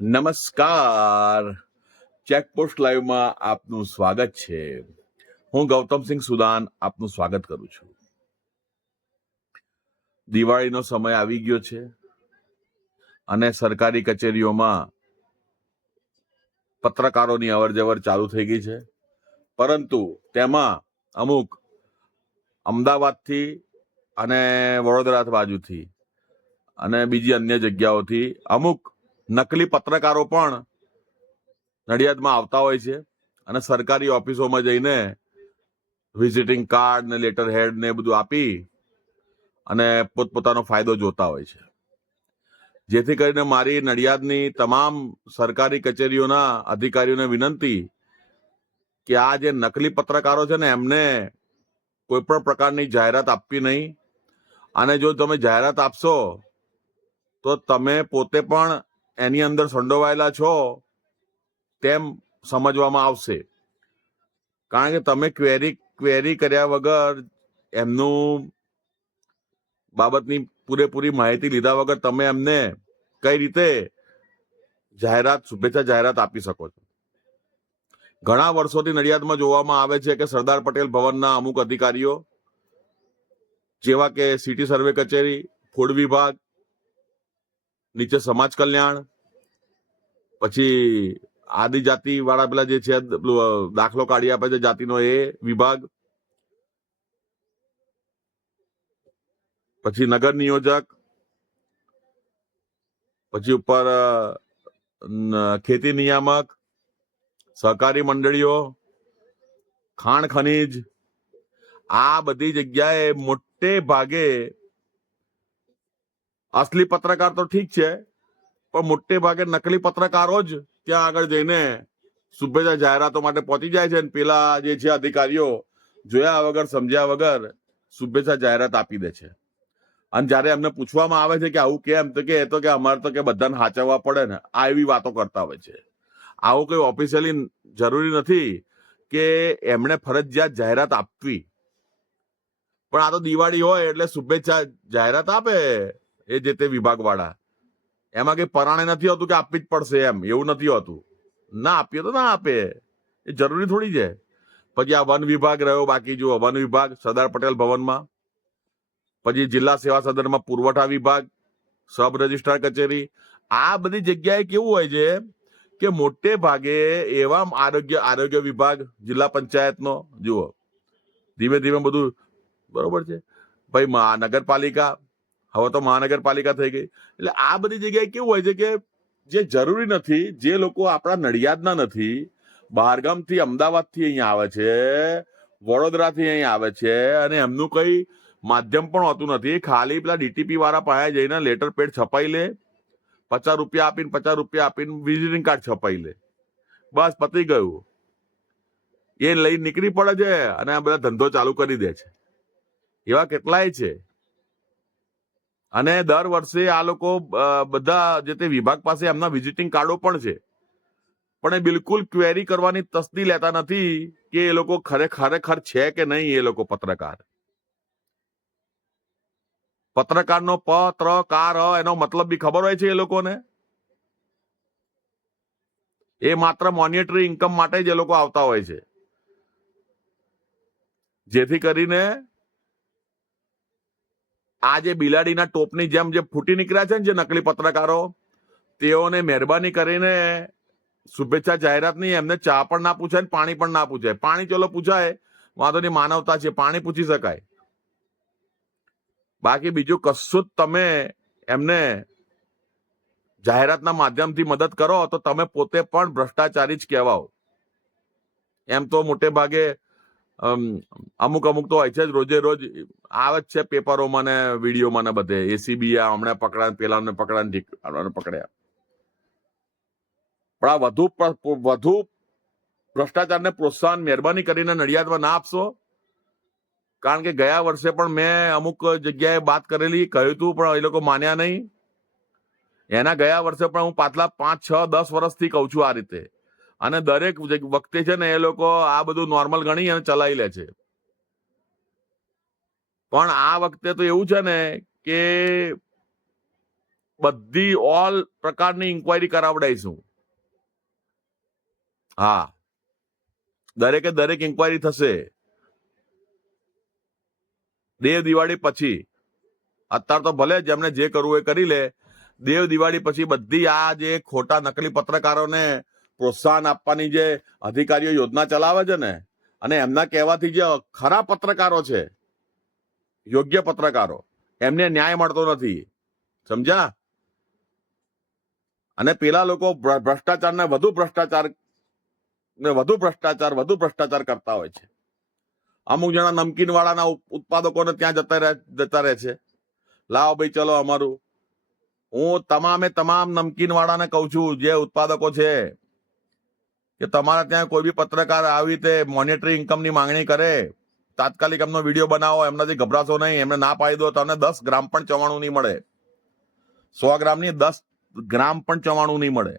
નમસ્કાર. ચેકપોસ્ટ લાઈવમાં આપનું સ્વાગત છે. હું ગૌતમસિંહ સુદાન આપનું સ્વાગત કરું છું. દિવાળીનો સમય આવી ગયો છે અને સરકારી કચેરીઓમાં પત્રકારોની અવરજવર ચાલુ થઈ ગઈ છે, પરંતુ તેમાં અમુક અમદાવાદથી અને વડોદરા બાજુથી અને બીજી અન્ય જગ્યાઓથી અમુક નકલી પત્રકારો પણ નડિયાદમાં આવતા હોય છે અને સરકારી ઓફિસોમાં જઈને વિઝિટિંગ કાર્ડ ને લેટર હેડ ને બધું આપી અને પોતપોતાનો ફાયદો જોતા હોય છે. જેથી કરીને મારી નડિયાદની તમામ સરકારી કચેરીઓના અધિકારીઓને વિનંતી કે આ જે નકલી પત્રકારો છે ને એમને કોઈ પણ પ્રકારની જાહેરાત આપવી નહીં, અને જો તમે જાહેરાત આપશો તો તમે પોતે પણ એની અંદર સંડોવાયેલા છો તેમ સમજવામાં આવશે. કારણ કે તમે ક્વેરી કર્યા વગર એમનું બાબતની પૂરેપૂરી માહિતી લીધા વગર તમે એમને કઈ રીતે શુભેચ્છા જાહેરાત આપી શકો છો. ઘણા વર્ષોથી નડિયાદમાં જોવામાં આવે છે કે સરદાર પટેલ ભવનના અમુક અધિકારીઓ જેવા કે સિટી સર્વે કચેરી, ફૂડ વિભાગ, નીચે સમાજ કલ્યાણ, પછી આદિજાતિ વાળા પેલા જે છે દાખલો કાઢી આપે છે જાતિનો એ વિભાગ, પછી નગર નિયોજક, પછી ઉપર ખેતી નિયામક, સહકારી મંડળીઓ, ખાણ ખનીજ, આ બધી જગ્યાએ મોટે ભાગે અસલી પત્રકાર તો ઠીક છે, પણ મોટે ભાગે નકલી પત્રકારો જ ત્યાં આગળ જઈને શુભેચ્છા જાહેરાતો માટે પહોંચી જાય છે. પેલા જે છે અધિકારીઓ જોયા વગર સમજ્યા વગર શુભેચ્છા જાહેરાત આપી દે છે. અને જયારે એમને પૂછવામાં આવે છે કે આવું કેમ, તો કે અમારે તો કે બધાને હાચવવા પડે ને, આ એવી વાતો કરતા હોય છે. આવું કોઈ ઓફિશિયલી જરૂરી નથી કે એમણે ફરજિયાત જાહેરાત આપવી, પણ આ તો દિવાળી હોય એટલે શુભેચ્છા જાહેરાત આપે એ જે તે વિભાગ વાળા. એમાં કઈ પરાણે નથી હોતું કે આપવી જ પડશે એમ, એવું નથી હોતું. ના આપીએ તો ના આપે, એ જરૂરી થોડી છે. પછી આ વન વિભાગ રહ્યો, બાકી જુઓ વન વિભાગ સરદાર પટેલ ભવનમાં, પછી જિલ્લા સેવા સદનમાં પુરવઠા વિભાગ, સબ રજિસ્ટ્રાર કચેરી, આ બધી જગ્યાએ કેવું હોય છે કે મોટે ભાગે એવા આરોગ્ય વિભાગ, જિલ્લા પંચાયતનો જુઓ, ધીમે ધીમે બધું બરોબર છે. ભાઈ નગરપાલિકા, હવે તો મહાનગરપાલિકા થઈ ગઈ. એટલે આ બધી જગ્યાએ કેવું હોય છે કે જે જરૂરી નથી, જે લોકો આપણા નડિયાદના નથી, બહારગામથી અમદાવાદથી અહીંયા આવે છે, વડોદરાથી અહીંયા આવે છે, અને એમનું કઈ માધ્યમ પણ હોતું નથી, ખાલી પેલા ડીટીપી વાળા પાસે જઈને લેટર પેડ છપાઈ લે, ₹50 આપીને વિઝિટિંગ કાર્ડ છપાઈ લે, બસ પતી ગયું. એ લઈ નીકળી પડે છે અને આ બધા ધંધો ચાલુ કરી દે છે. એવા કેટલાય છે. અને દર વર્ષે આ લોકો બધા જે તે વિભાગ પાસે એમના વિઝિટિંગ કાર્ડો પણ છે, પણ એ બિલકુલ ક્વેરી કરવાની તસ્દી લેતા નથી કે એ લોકો ખરેખર છે કે નહીં. એ લોકો પત્રકારનો પત્રકાર એનો મતલબ બી ખબર હોય છે એ લોકોને. એ માત્ર મોનિટરી ઇન્કમ માટે જ એ લોકો આવતા હોય છે, જેથી કરીને આ જે બિલાડીના ટોપની જેમ જે ફૂટી નીકળ્યા છે ને જે નકલી પત્રકારો, તેઓને મહેરબાની કરીને શુભેચ્છા જાહેરાત નહીં, એમને ચા પણ ના પૂછાય, પાણી પણ ના પૂછાય. પાણી ચલો પૂછાય, વાંધો નહીં, માનવતા છે, પાણી પૂછી શકાય. બાકી બીજું કશું જ તમે એમને જાહેરાતના માધ્યમથી મદદ કરો તો તમે પોતે પણ ભ્રષ્ટાચારી જ કહેવાઓ. એમ તો મોટે ભાગે અમુક તો હોય છે જ, રોજે રોજ આવે જ છે પેપરોમાં ને વિડીયોમાં ને બધે. એસીબી હમણાં પકડાય, પેલાને પકડ્યા. પણ આ વધુ ભ્રષ્ટાચારને પ્રોત્સાહન મહેરબાની કરીને નડિયાદમાં ના આપશો. કારણ કે ગયા વર્ષે પણ મેં અમુક જગ્યાએ વાત કરેલી, કહ્યું હતું, પણ એ લોકો માન્યા નહીં. એના ગયા વર્ષે પણ હું પાછલા 5, 6, 10 વર્ષથી કહું છું આ રીતે, અને દરેક વખતે છે ને એ લોકો આ બધું નોર્મલ ગણી અને ચલાવી લે છે. પણ આ વખતે તો એવું છે ને કે બધી ઓલ પ્રકારની ઇન્ક્વાયરી કરાવડાઈશું. હા, દરેકે દરેક ઇન્ક્વાયરી થશે દેવ દિવાળી પછી. અત્યારે તો ભલે જેમને જે કરવું એ કરી લે. દેવ દિવાળી પછી બધી આ જે ખોટા નકલી પત્રકારોને પ્રોત્સાહન આપવાની જે અધિકારીઓ યોજના ચલાવે છે ને, અને એમના કહેવાથી જે ખરા પત્રકારો છે, યોગ્ય પત્રકારો, એમને ન્યાય મળતો નથી. સમજ્યા? અને પેલા લોકો ભ્રષ્ટાચારને વધુ ભ્રષ્ટાચાર કરતા હોય છે. અમુક જણા નમકીન વાળાના ઉત્પાદકોને ત્યાં જતા રહે છે. લાવો ભાઈ, ચલો અમારું. હું તમામ નમકીન વાળાને કહું છું, જે ઉત્પાદકો છે, કે તમારા ત્યાં કોઈ બી પત્રકાર આવી રીતે મોનેટરી ઇન્કમની માંગણી કરે, તાત્કાલિક એમનો વિડીયો બનાવો, એમનાથી ગભરાશો નહીં. એમને ના પાડી દો, તમને 10 ગ્રામ પણ ચવાણું નહીં મળે. 100 ગ્રામની 10 ગ્રામ પણ ચવાણું નહીં મળે.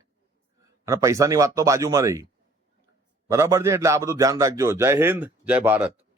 અને પૈસાની વાત તો બાજુમાં રહી. બરાબર છે? એટલે આ બધું ધ્યાન રાખજો. જય હિન્દ, જય ભારત.